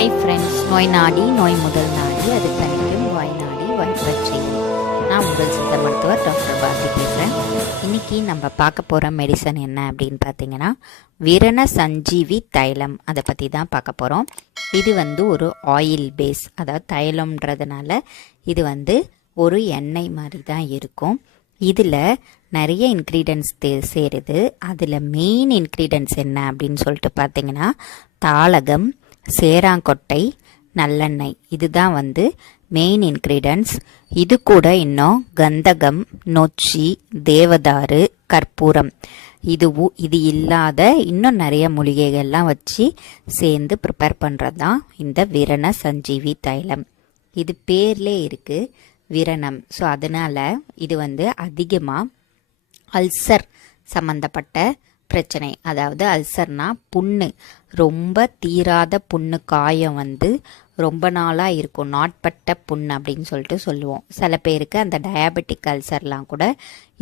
Hi friends நோய் நாடி நோய் முதல் நாடி அது தனிக்கும் வாய் நாடி வாய்ப்பச் செய்யும் நான் உங்கள் சித்த மருத்துவர் டாக்டர் பாரதி பேசுகிறேன் இன்றைக்கி நம்ம பார்க்க போகிற மெடிசன் என்ன அப்படின்னு பார்த்தீங்கன்னா விரண சஞ்சீவி தைலம். அதை பற்றி தான் பார்க்க போகிறோம் இது வந்து ஒரு ஆயில் பேஸ் அதாவது தைலம்ன்றதுனால இது வந்து ஒரு எண்ணெய் மாதிரி தான் இருக்கும். இதில் நிறைய இன்க்ரீடியன்ஸ் தே சேருது. அதில் மெயின் இன்க்ரீடியன்ஸ் என்ன அப்படின்னு சொல்லிட்டு பார்த்தீங்கன்னா தாளகம் சேராங்கொட்டை நல்லெண்ணெய். இதுதான் வந்து மெயின் இன்க்ரீடியன்ஸ் இது கூட இன்னும் கந்தகம் நொச்சி தேவதாரு கற்பூரம். இதுவும் இது இல்லாத இன்னும் நிறைய மூலிகைகள்லாம் வச்சு சேர்ந்து ப்ரிப்பேர் பண்ணுறது தான் இந்த விரண சஞ்சீவி தைலம். இது பேர்லே இருக்குது விரணம். ஸோ அதனால் இது வந்து அதிகமாக அல்சர் சம்மந்தப்பட்ட பிரச்சனை. அதாவது அல்சர்னா புண்ணு. ரொம்ப தீராத புண்ணு காயம் வந்து ரொம்ப நாளாக இருக்கும். நாட்பட்ட புண் அப்படின்னு சொல்லிட்டு சொல்லுவோம். சில பேருக்கு அந்த டயபெட்டிக் அல்சர்லாம் கூட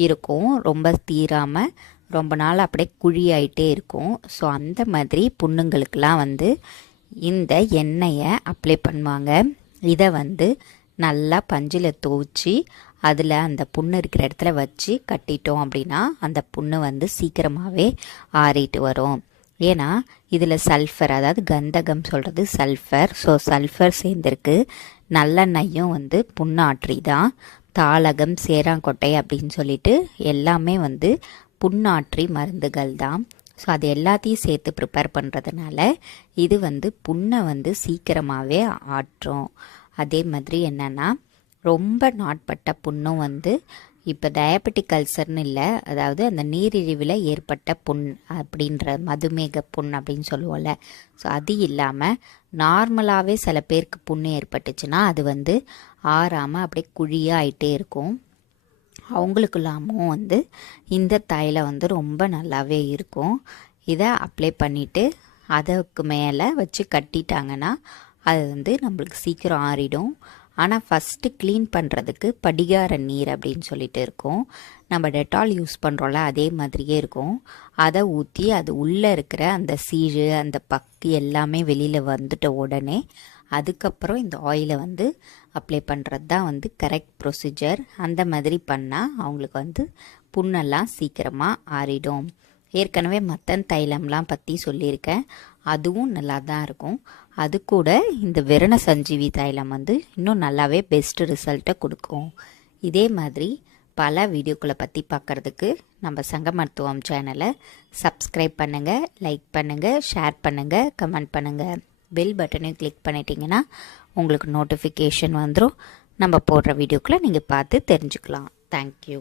இருக்கும். ரொம்ப தீராமல் ரொம்ப நாள் அப்படியே குழியாயிட்டே இருக்கும். ஸோ அந்த மாதிரி புண்ணுங்களுக்கெல்லாம் வந்து இந்த எண்ணெயை அப்ளை பண்ணுவாங்க. இதை வந்து நல்லா பஞ்சில் துவச்சி அதில் அந்த புண்ணு இருக்கிற இடத்துல வச்சு கட்டிட்டோம் அப்படின்னா அந்த புண்ணு வந்து சீக்கிரமாகவே ஆறிட்டு வரும். ஏன்னா இதில் சல்ஃபர் அதாவது கந்தகம் சொல்கிறது சல்ஃபர். ஸோ சல்ஃபர் சேர்ந்துருக்கு. நல்லெண்ணெயும் வந்து புண்ணாற்றி தான். தாளகம் சேராங்கொட்டை அப்படின்னு சொல்லிட்டு எல்லாமே வந்து புண்ணாற்றி மருந்துகள் தான். ஸோ அது எல்லாத்தையும் சேர்த்து ப்ரிப்பேர் பண்ணுறதுனால இது வந்து புண்ணை வந்து சீக்கிரமாகவே ஆற்றும். அதே மாதிரி என்னென்னா ரொம்ப நாட்பட்ட புண்ணும் வந்து இப்போ டயபெட்டிக் அல்சர்னு இல்லை அதாவது அந்த நீரிழிவில் ஏற்பட்ட புண் அப்படின்ற மதுமேக புண் அப்படின்னு சொல்லுவோம்ல. ஸோ அது இல்லாமல் நார்மலாகவே சில பேருக்கு புண்ணு ஏற்பட்டுச்சுன்னா அது வந்து ஆறாமல் அப்படியே குழியாக ஆகிட்டே இருக்கும். இல்லாமல் வந்து இந்த தைல வந்து ரொம்ப நல்லாவே இருக்கும். இதை அப்ளை பண்ணிவிட்டு அதுக்கு மேலே வச்சு கட்டிட்டாங்கன்னா அது வந்து நம்மளுக்கு சீக்கிரம் ஆறிடும். ஆனால் ஃபஸ்ட்டு க்ளீன் பண்ணுறதுக்கு படிகார நீர் அப்படின்னு சொல்லிட்டு இருக்கும். நம்ம டெட்டால் யூஸ் பண்ணுறோம்ல அதே மாதிரியே இருக்கும். அதை ஊற்றி அது உள்ளே இருக்கிற அந்த சீழு அந்த பக்கு எல்லாமே வெளியில் வந்துட்ட உடனே அதுக்கப்புறம் இந்த ஆயிலை வந்து அப்ளை பண்ணுறது தான் வந்து கரெக்ட் ப்ரொசீஜர் அந்த மாதிரி பண்ணால் அவங்களுக்கு வந்து புண்ணெல்லாம் சீக்கிரமாக ஆறிடும். ஏற்கனவே மத்தன் தைலம்லாம் பற்றி சொல்லியிருக்கேன். அதுவும் நல்லா தான் இருக்கும். அது கூட இந்த விரண சஞ்சீவி தைலம் வந்து இன்னும் நல்லாவே பெஸ்ட் ரிசல்ட்டை கொடுக்கும். இதே மாதிரி பல வீடியோக்களை பற்றி பார்க்குறதுக்கு நம்ம சங்க மருத்துவம் சேனலை சப்ஸ்கிரைப் பண்ணுங்கள் லைக் பண்ணுங்கள் ஷேர் பண்ணுங்கள் கமெண்ட் பண்ணுங்கள் பெல் பட்டனையும் கிளிக் பண்ணிட்டீங்கன்னா உங்களுக்கு நோட்டிஃபிகேஷன் வந்துடும் நம்ம போடுற வீடியோக்களை நீங்கள் பார்த்து தெரிஞ்சுக்கலாம். தேங்க்யூ